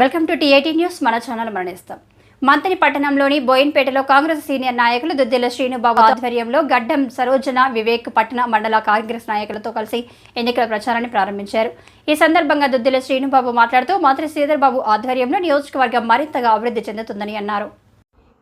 Welcome to TIT news. మన channel మరణిస్తాం. మంత్రి పట్టణంలోని బోయిన్పేటలో కాంగ్రెస్ సీనియర్ నాయకులు దుద్దిల శ్రీనుబాబు ఆధ్వర్యంలో గడ్డం సరోజన వివేక్ పట్టణ మండల కాంగ్రెస్ నాయకులతో కలిసి ఎన్నికల ప్రచారాన్ని ప్రారంభించారు. ఈ సందర్భంగా దుద్దిల శ్రీనుబాబు మాట్లాడుతూ మంత్రి శ్రీధర్ బాబు ఆధ్వర్యంలో నియోజకవర్గం మరింతగా అభివృద్ధి చెందుతుందని అన్నారు.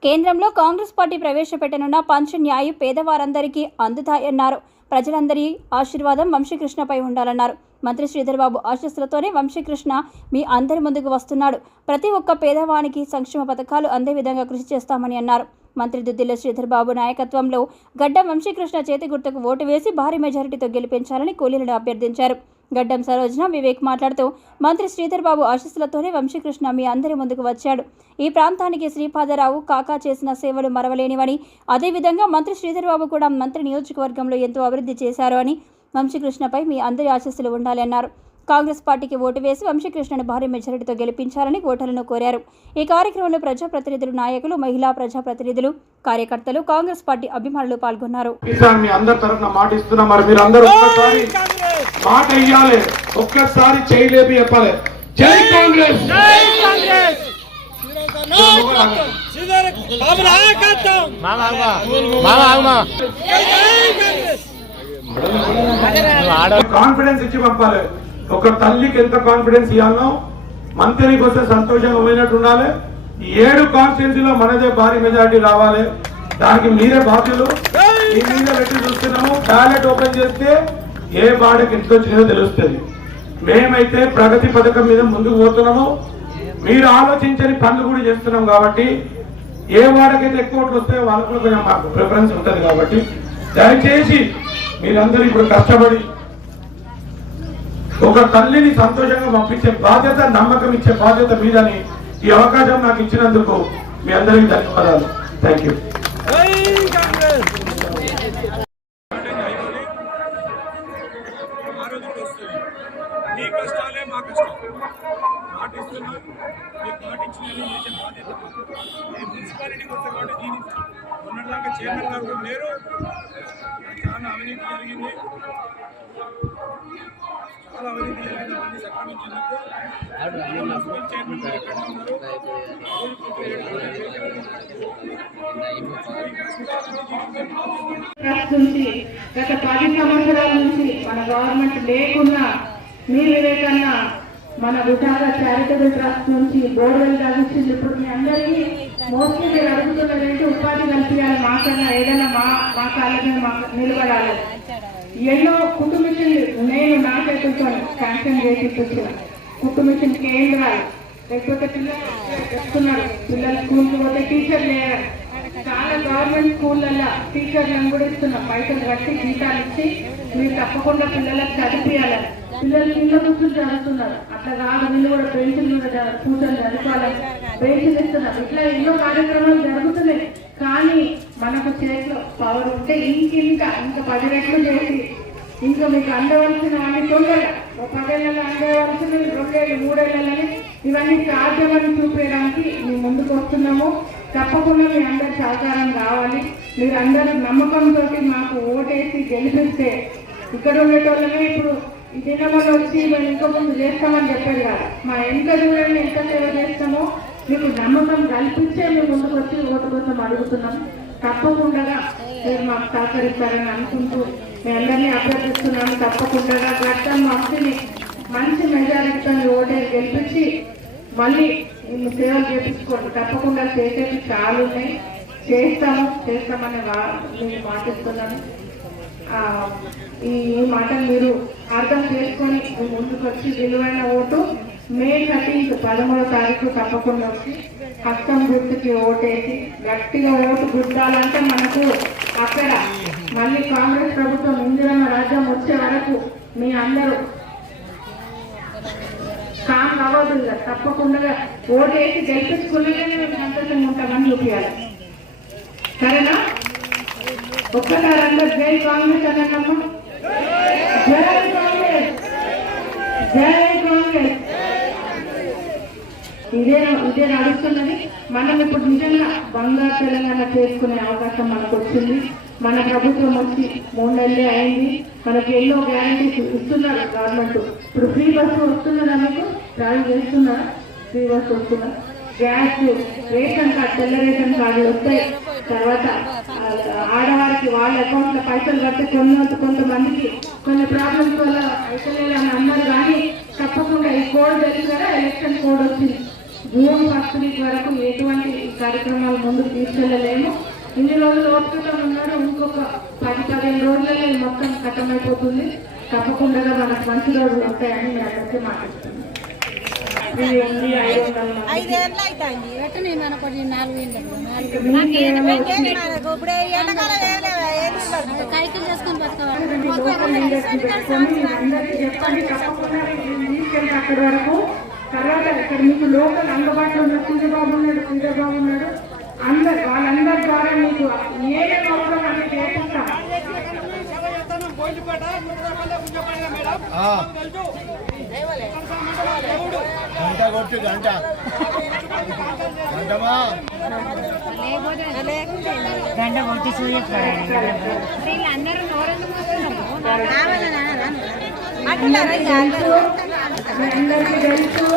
కేంద్రంలో కాంగ్రెస్ పార్టీ ప్రవేశపెట్టనున్న పంచ న్యాయ పేదవారందరికీ అందుతాయన్నారు. ప్రజలందరి ఆశీర్వాదం వంశీకృష్ణపై ఉండాలన్నారు. మంత్రి శ్రీధర్బాబు ఆశస్సులతోనే వంశీకృష్ణ మీ అందరి ముందుకు వస్తున్నాడు. ప్రతి ఒక్క పేదవానికి సంక్షేమ పథకాలు అందే విధంగా కృషి చేస్తామని అన్నారు. మంత్రి దుద్దిల్ల శ్రీధర్బాబు నాయకత్వంలో గడ్డ వంశీకృష్ణ చేతి గుర్తుకు ఓటు వేసి భారీ మెజారిటీతో గెలిపించాలని కూలీలను అభ్యర్థించారు. గడ్డం సరోజన వివేక్ మాట్లాడుతూ మంత్రి శ్రీధర్ బాబు ఆశీస్సులతోనే వంశీకృష్ణ మీ అందరి ముందుకు వచ్చాడు. ఈ ప్రాంతానికి శ్రీపాదరావు కాకా చేసిన సేవలు మరవలేనివని అదేవిధంగా మంత్రి శ్రీధర్ బాబు కూడా మంత్రి నియోజకవర్గంలో ఎంతో అభివృద్ధి చేశారు అని వంశీకృష్ణపై మీ అందరి ఆశీస్సులు ఉండాలి అన్నారు కాంగ్రెస్ పార్టీకి ఓటు వేసి వంశీకృష్ణను భారీ మెజారిటీతో గెలిపించాలని ఓటర్లను కోరారు. ఈ కార్యక్రమంలో ప్రజాప్రతినిధులు నాయకులు మహిళా ప్రజాప్రతినిధులు కార్యకర్తలు కాంగ్రెస్ పార్టీ అభిమానులు పాల్గొన్నారు. మాట ఇయ్యాలి. ఒక్కసారి చేయలేపి చెప్పాలి. జై కాంగ్రెస్. కాన్ఫిడెన్స్ ఇచ్చి పంపాలి. ఒక తల్లికి ఎంత కాన్ఫిడెన్స్ ఇవ్వాలనో మంత్రికి వస్తే సంతోషంగా పోయినట్టు ఉండాలి. ఏడు కాన్స్టిట్యున్సీలో మనదే భారీ మెజారిటీ రావాలి. దానికి మీరే బాధ్యులు. మీ మీద పెట్టి చూస్తున్నాము. బ్యాలెట్ ఓపెన్ చేస్తే ఏ వాడికి ఇంట్లో వచ్చిందో తెలుస్తుంది. మేమైతే ప్రగతి పథకం మీద ముందుకు పోతున్నాము. మీరు ఆలోచించని పనులు కూడా చేస్తున్నాం కాబట్టి ఏ వాడకైతే ఎక్కువ ఓట్లు వస్తాయో వాళ్ళకు కూడా కొంచెం మాకు ప్రిఫరెన్స్ ఉంటుంది కాబట్టి దయచేసి మీరందరూ ఇప్పుడు కష్టపడి ఒక తల్లిని సంతోషంగా పంపించే బాధ్యత నమ్మకం ఇచ్చే బాధ్యత మీదని ఈ అవకాశం నాకు ఇచ్చినందుకు మీ అందరికీ ధన్యవాదాలు. థ్యాంక్ యూ మీ కష్టాలే మా కష్టం. పాటిస్తున్నాం మీరు పాటించినది చేసే బాధ్యత. మాకు. మున్సిపాలిటీకి వస్తే కాబట్టి దీని ఉన్నదాకా చైర్మన్ గారు కూడా లేరు. చాలా అవినీతి జరిగింది. చాలా అవినీతి జరిగింది. అవన్నీ సక్రమించినందుకు నుంచి గత పది సంవత్సరాల నుంచి మన గవర్నమెంట్ లేకున్నా మీరు ఏదైనా మన విధాన చారిటబుల్ ట్రస్ట్ నుంచి బోర్వెల్ కలిసింది ఇప్పుడు మీ అందరికీ మోస్ట్లీ మీరు అడుగుతున్నది ఏంటి? ఉపాధి కల్పించాలి మాకన్నా ఏదైనా మా మా కాళ్ళ మాకు నిలబడాలి. ఎన్నో కుటుంబ నేను నా చేతులతో శాంక్షన్ చేసి ఇప్పించిన కేంద్రాలు లేకపోతే పిల్లలు వస్తున్నారు పిల్లలు స్కూల్కి పోతే టీచర్ లేరు? చాలా గవర్నమెంట్ స్కూళ్ళల్లో టీచర్లను కూడా ఇస్తున్నాం. పైసలు కట్టి జీతాలు ఇచ్చి మీరు తప్పకుండా పిల్లలకు చదివించాలని పిల్లలు ఇళ్ళ కూర్చొని చదువుతున్నారు. అట్లా కాదు వీళ్ళు కూడా బెంచులు కూడా కూర్చొని చదువుకోవాలి. బెంచులు ఇస్తున్నారు. ఇట్లా ఎన్నో కార్యక్రమాలు జరుగుతున్నాయి. కానీ మనకు చేతిలో పవర్ ఉంటే ఇంకింకా ఇంకా పది రెట్లు చేసి ఇంకా మీకు అందవలసిన అన్ని తొందరగా. ఒక పదేళ్ళలో అందవలసిన రెండేళ్ళు మూడేళ్ళని ఇవన్నీ సాధ్యమని చూపించడానికి మేము ముందుకు వస్తున్నాము. తప్పకుండా మీ అందరి సహకారం కావాలి మీరు అందరూ నమ్మకంతో మాకు ఓటేసి గెలిపిస్తే ఇక్కడ ఉండేటోళ్ళమే ఇప్పుడు ఈ వచ్చి మేము ఇంకా ముందు చేస్తామని చెప్పారు కదా. మా ఎంత చూడండి ఎంత సేవ చేస్తామో మీకు నమ్మకం కల్పించే మేము ముందుకు వచ్చి ఓటు కోసం అడుగుతున్నాం. తప్పకుండా మీరు మాకు సహకరిస్తారని అనుకుంటూ మీ అందరినీ అభ్యర్థిస్తున్నాము తప్పకుండా గతం మంచిని మంచి మెజారిటీతో ఓటేసి గెలిపించి మళ్ళీ సేవలు చేపించుకోండి. తప్పకుండా చేసేవి చాలా ఉన్నాయి. చేస్తాము చేస్తామని వా- మీకు మాటిస్తున్నాను. ఈ ఈ మీరు అర్థం చేసుకొని ముందుకు వచ్చి విలువైన ఓటు మే థర్టీన్త్ పదమూడో తారీఖు తప్పకుండా వచ్చి హస్తం గుర్తుకి ఓటేసి గట్టిగా ఓటు గుర్తాలంటే మనకు అక్కడ మళ్ళీ కాంగ్రెస్ ప్రభుత్వం ఇందిరమ్మ రాజ్యం వచ్చే వరకు మీ అందరూ కామ్ అవ్వదు తప్పకుండా ఓటేసి గెలిపించుకునే మేము సంతోషంగా ఉంటామని చూపించాలి సరేనా? ఒక్కసారి అందరు జై కాంగ్రెస్ అన్నమ్మా జై కాంగ్రెస్! జై కాంగ్రెస్! ఇదే ఇదే నడుస్తున్నది. మనం ఇప్పుడు నిజంగా బంగారు తెలంగాణ చేసుకునే అవకాశం మనకు వచ్చింది. మన ప్రభుత్వం వచ్చి మూడు నెలలే అయింది. మనకి ఎన్నో గ్యారంటీస్ ఇస్తున్నారు గవర్నమెంట్ ఇప్పుడు ఫ్రీ బస్సు వస్తున్నదా మీకు? ట్రావెల్ చేస్తున్నారా? బస్సు వస్తున్నా గ్యాస్ రేషన్ కార్డు తెల్ల రేషన్ కార్డులు వస్తాయి తర్వాత ఆడవారికి వాళ్ళ అకౌంట్లో పైసలు కడితే కొన్ని కొంతమందికి కొన్ని ప్రాబ్లమ్స్ వల్ల పైసలు అన్నారు కానీ తప్పకుండా ఈ కోడ్ తెలుసు కదా ఎలక్షన్ కోడ్ వచ్చింది. జూన్ ఫస్ట్ వీక్ వరకు ఎటువంటి కార్యక్రమాలు ముందుకు తీసుకెళ్ళలేము. ఇన్ని రోజులు ఓపికతో ఉన్నాడు. ఇంకొక పది పదిహేను రోజులలో ఇది మొత్తం ఖతమైపోతుంది తప్పకుండా మనకు మంచి రోజులు ఉంటాయని నేను అందరికీ మాట్లాడుతున్నాను. ఇది ఉంది ఐదు వందల మంది. ఐదేళ్ళు అవుతాయి ఎట్టనే మనకు నాలుగు ఏళ్ళు నాలుగు మీకేమో ఇప్పుడు ఎండాకాలం ఏం కైకిలు చేసుకొని లోకల్ ఇండస్ట్రీ పెట్టుకొని అందరికీ చెప్పండి తప్పకుండా నేను తీసుకెళ్తా అక్కడి వరకు తర్వాత ఇక్కడ మీకు లోకల్ అందుబాటులో ఉన్న సూర్యబాబు ఉన్నాడు సూర్యబాబు ఉన్నాడు. అందరు వాళ్ళందరి ద్వారా మీకు ఏమేమి అవసరం అని చేపిస్తాం. గంట కొట్టు గంట. గంటమా? అందరికీ తెలుసు.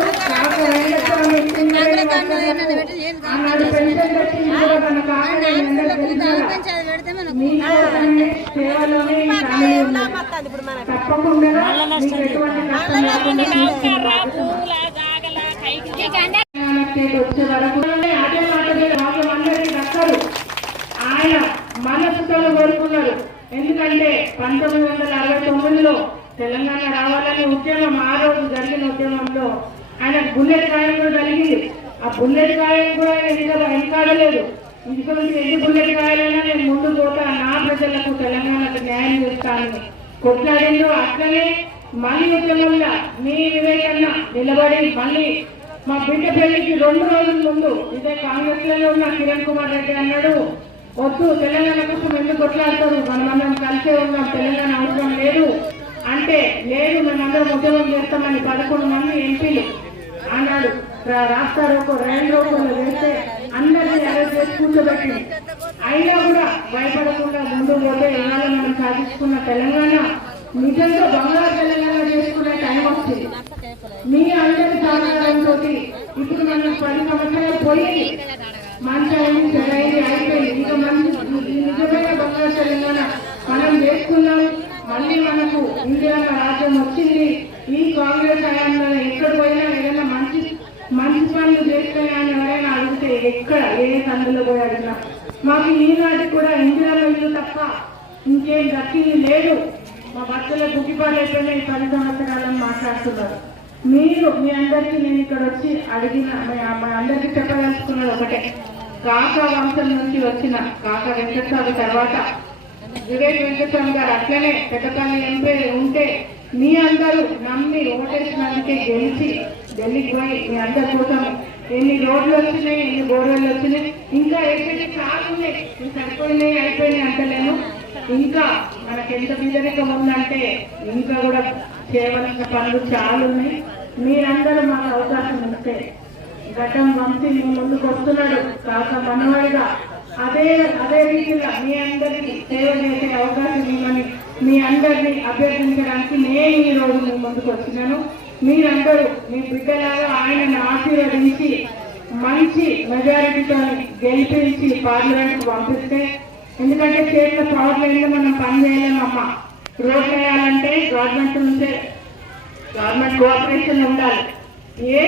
ఆయన మనసుతో కోరుకున్నారు ఎందుకంటే పంతొమ్మిది వందల అరవై తొమ్మిదిలో తెలంగాణ రావాలని ఉద్యమం ఆ రోజు జరిగిన ఉద్యమంలో ఆయన గుండె గాయం కలిగింది. జరిగింది ఆ బుల్లెట్ కాయలు కూడా నేను ఇంకా వెనకాడలేదు. ఇటువంటి ఎన్ని బుల్లెట్ కాయలైనా నేను ముందు పోతా నా ప్రజలకు తెలంగాణకు న్యాయం చేస్తానని కొట్లాడిండు అట్లనే మళ్ళీ ఉద్యమంలో మీ వివేకన్న నిలబడి మళ్ళీ మా బిడ్డ పెళ్ళికి రెండు రోజుల ముందు ఇదే కాంగ్రెస్లలో ఉన్న కిరణ్ కుమార్ రెడ్డి అన్నాడు వద్దు తెలంగాణ కోసం ఎందుకు కొట్లాడతారు? మనమందరం కలిసే ఉన్నాం తెలంగాణ అవసరం లేదు. అంటే లేదు మేమందరం ఉద్యమం చేస్తామని పదకొండు మంది ఎంపీలు అన్నాడు. రా- రాస్తా రోకో రైలు వేస్తే అందరినీ అరెస్ట్ చేసి కూర్చోబెట్టింది అయినా కూడా భయపడకుండా ముందు పోతే ఇవాళ మనం సాధించుకున్న తెలంగాణ నిజంగా బంగారు తెలంగాణ చేసుకునే టైం వచ్చింది. మీ అందరి సహకారంతో ఇప్పుడు మనం పది సంవత్సరాలు పోయి మంచి అయింది చెడైంది అయిపోయింది. ఇక మంచి నిజమైన బంగారు తెలంగాణ మనం చేసుకున్నాం. మళ్ళీ మనకు ఇండియా రాజ్యం వచ్చింది. ఈ కాంగ్రెస్ హయాంలో ఎక్కడ పోయినా మంచి పనులు చేస్తున్నాయని ఎవరైనా అడిగితే ఎక్కడ ఏ సందులో పోయి అడిగినా. మాకు ఈనాటికి కూడా ఇందిరా ఇల్లు తప్ప ఇంకేం దక్కింది లేదు. మా భర్తల బుగ్గిపాలు అయిపోయినాయి పది సంవత్సరాలను మాట్లాడుతున్నారు. మీరు మీ అందరికీ నేను ఇక్కడ వచ్చి అడిగిన మీ- మా అందరికీ చెప్పదలుచుకున్నది ఒకటే. కాక వంశం నుంచి వచ్చిన కాక వెంకటస్వామి తర్వాత వివేక్ వెంకటస్వామి గారు అట్లనే పెద్దపల్లి ఎంపీ ఉంటే మీ అందరూ నమ్మి ఓటేసినందుకే గెలిచి ఢిల్లీకి పోయి మీ అందరి కోసం ఎన్ని రోడ్లు వచ్చినాయి ఎన్ని బోర్వెళ్ళు వచ్చినాయి ఇంకా అయిపోయినాయి చాలా ఉన్నాయి. సరిపోయినాయి అయిపోయినాయి అంటలేను ఇంకా మనకి ఎంత బీదరికం ఉందంటే ఇంకా కూడా చేయవలసిన పనులు చాలా ఉన్నాయి. మీరందరూ మాకు అవకాశం ఇస్తే గతం వంశీ మీ ముందుకు వస్తున్నాడు. కాక మనవాడిగా అదే అదే రీతిగా మీ అందరికీ సేవ చేసే అవకాశం ఇవ్వమని మీ అందరినీ అభ్యర్థించడానికి నేను ఈ రోజు మీ ముందుకు వచ్చినాను. మీరందరూ మీ బిడ్డలాగా ఆయనను ఆశీర్వదించి మంచి మెజారిటీతో గెలిపించి పార్లమెంట్ పంపిస్తే ఎందుకంటే చేసిన పవర్ మనం పని చేయలేమమ్మా రోడ్ వేయాలంటే గవర్నమెంట్ నుంచే గవర్నమెంట్ కోఆపరేషన్ ఉండాలి. ఏ